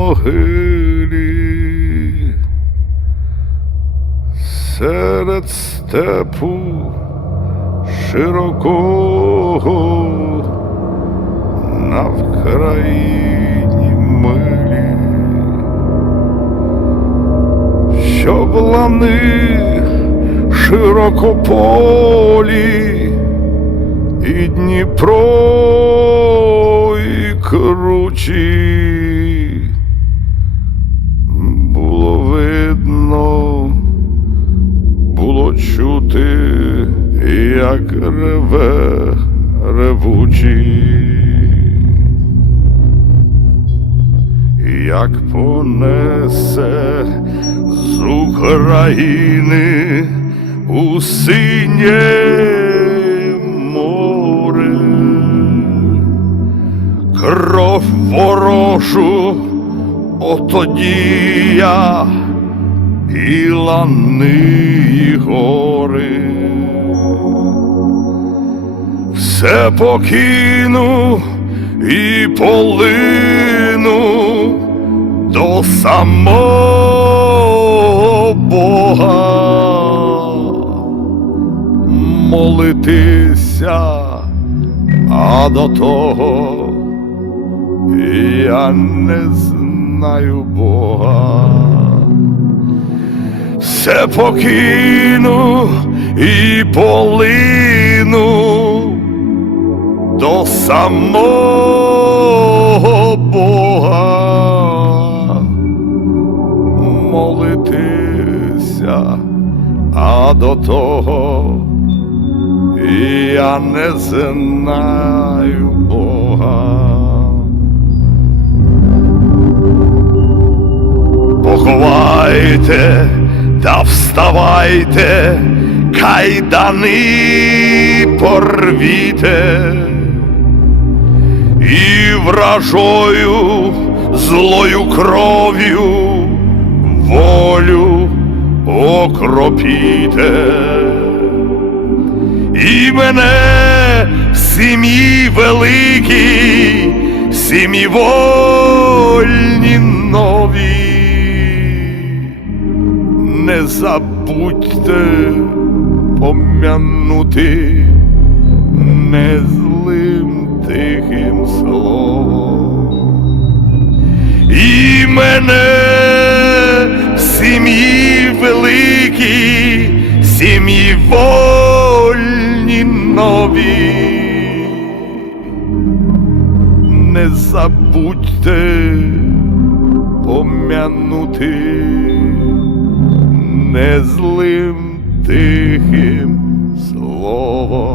могилі, серед степу широкого на Вкраїні милі, щоб лани широкополі і Дніпро кручі. Було видно, було чути, як реве ревучий, як понесе з України у синє кров ворожу, отоді я і і гори. Все покину і полину до самого Бога молитися, а до того я не знаю Бога. Все покину і полину до самого Бога молитися, а до того я не знаю Бога. Поховайте та вставайте, кайдани порвіте і вражою злою кров'ю волю окропіте. І мене в сім'ї великій, сім'ї вольні нові. Не забудьте пом'янути незлим тихим словом. І мене сім'ї великій, сім'ї вольні нові. Не забудьте пом'янути незлим тихим словом.